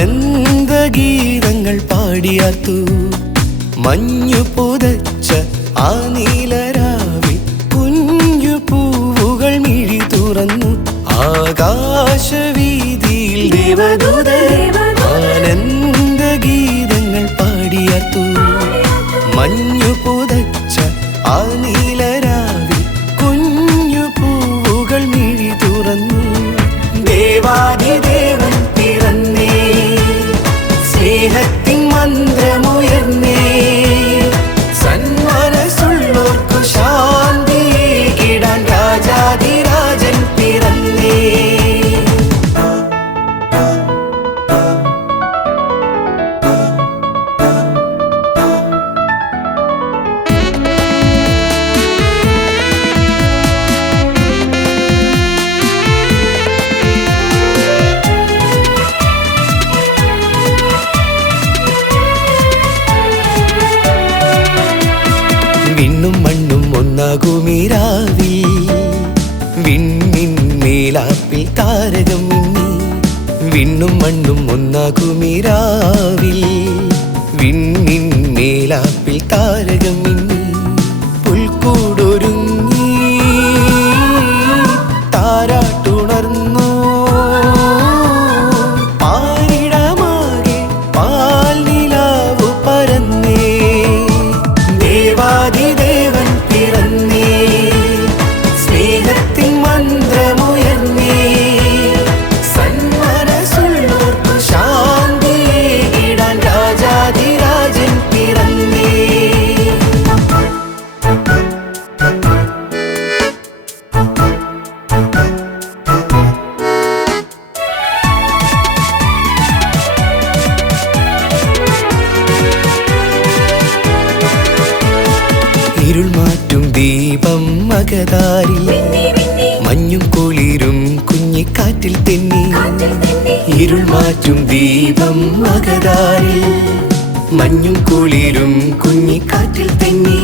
ആനന്ദഗീതങ്ങൾ പാടിയാർത്തു. മഞ്ഞു പുതച്ച ആ നീലരാവിൽ കുഞ്ഞു പൂവുകൾ മിഴി തുറന്നു. ആകാശവീതിയിൽ ദേവദൂതർ ആനന്ദഗീതങ്ങൾ പാടിയാർത്തു. മഞ്ഞു പുതച്ച ആ നീലരാവിൽ കുഞ്ഞു പൂവുകൾ മിഴി തുറന്നു. ദേവാദിദേവൻ പിറന്നേ, സ്നേഹത്തിൻ മന്ത്രമുയർന്നേ, സന്മനസ്സുള്ളോർക്കു ശാന്തിയേകിടാൻ രാജാധിരാജൻ പിറന്നേ. വിണ്ണും മണ്ണും ഒന്നാകുമിരാവിൽ വിണ്ണിൻ മേലാപ്പിൽ താരകം മിന്നി. വിണ്ണും മണ്ണും ഒന്നാകുമിരാവിൽ വിണ്ണിൻ മേലാപ്പിൽ താരകം മിന്നി. പുൽക്കൂടൊരുങ്ങി താരാട്ടുണർന്നു. പാരിടമാകെ പാൽനിലാവു പരന്നേ. ദേവാദിദേവൻ പിറന്നേ, സ്നേഹത്തിൻ മന്ത്രമുയർന്നേ, സന്മനസ്സുള്ളോർക്കു ശാന്തിയേകിടാൻ രാജാധിരാജൻ പിറന്നേ. ഇരുൾ മാറ്റും ദീപം മകതാരിൽ മഞ്ഞും കുളിരും കുഞ്ഞിക്കാറ്റിൽ തെന്നി. ഇരുൾ മാറ്റും ദീപം മകതാരിൽ മഞ്ഞും കുളിരും കുഞ്ഞിക്കാറ്റിൽ തെന്നി.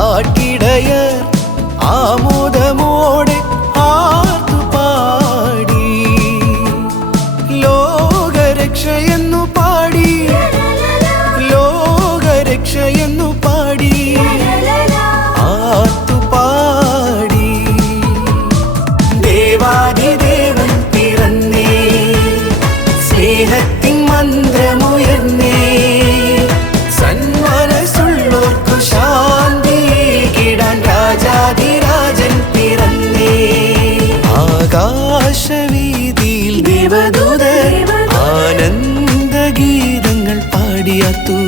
ആട്ടിടയർ ആമോദമോടെ ആർത്തുപാടി, ലോകരക്ഷയെന്നു പാടി, ലോകരക്ഷയെന്നു പാടി, ആർത്തുപാടി. ദേവാദിദേവൻ പിറന്നേ, സ്നേഹത്തിൻ മന്ത്രമുയർന്നേ, സന്മനസ്സുള്ളോർക്കു ശാന്തിയേകിടാൻ രാജാധിരാജൻ പിറന്നേ. ആകാശവീതിയിൽ ദേവദൂതർ ആനന്ദഗീതങ്ങൾ പാടിയാർത്തു.